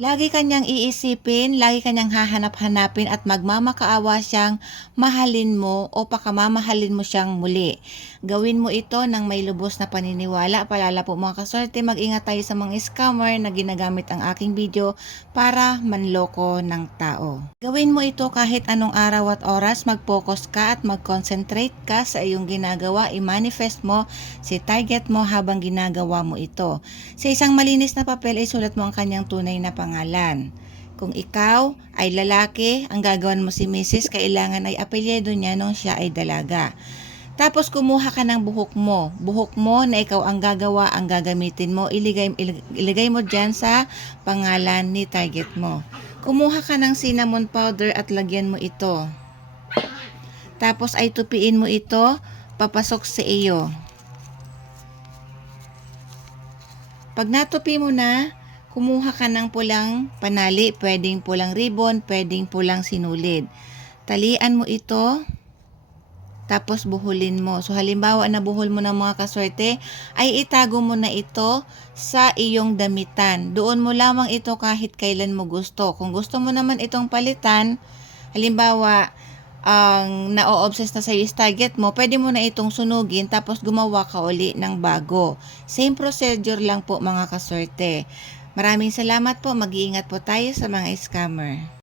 Lagi kanyang iisipin, lagi kanyang hahanap-hanapin at magmamakaawa siyang mahalin mo o pakamamahalin mo siyang muli. Gawin mo ito ng may lubos na paniniwala. Palala po mga kaswerte, mag-ingat tayo sa mga scammer na ginagamit ang aking video para manloko ng tao. Gawin mo ito kahit anong araw at oras, mag-focus ka at mag-concentrate ka sa iyong ginagawa. I-manifest mo si target mo habang ginagawa mo ito. Sa isang malinis na papel ay sulat mo ang kanyang tunay na pangalan. Kung ikaw ay lalaki, ang gagawin mo si Mrs. kailangan ay apelyido niya nung siya ay dalaga. Tapos kumuha ka ng buhok mo na ikaw ang gagawa, ang gagamitin mo, iligay mo dyan sa pangalan ni target mo. Kumuha ka ng cinnamon powder at lagyan mo ito. Tapos ay tupiin mo ito, papasok sa iyo. Pag natupi mo na, kumuha ka ng pulang panali, pwedeng pulang ribbon, pwedeng pulang sinulid. Talian mo ito, tapos buhulin mo. So halimbawa nabuhol mo ng mga kaswerte, ay itago mo na ito sa iyong damitan. Doon mo lamang ito kahit kailan mo gusto. Kung gusto mo naman itong palitan, halimbawa, ang na-o-obsess na sa target mo, pwede mo na itong sunugin tapos gumawa ka uli ng bago. Same procedure lang po mga kaswerte. Maraming salamat po. Mag-iingat po tayo sa mga scammer.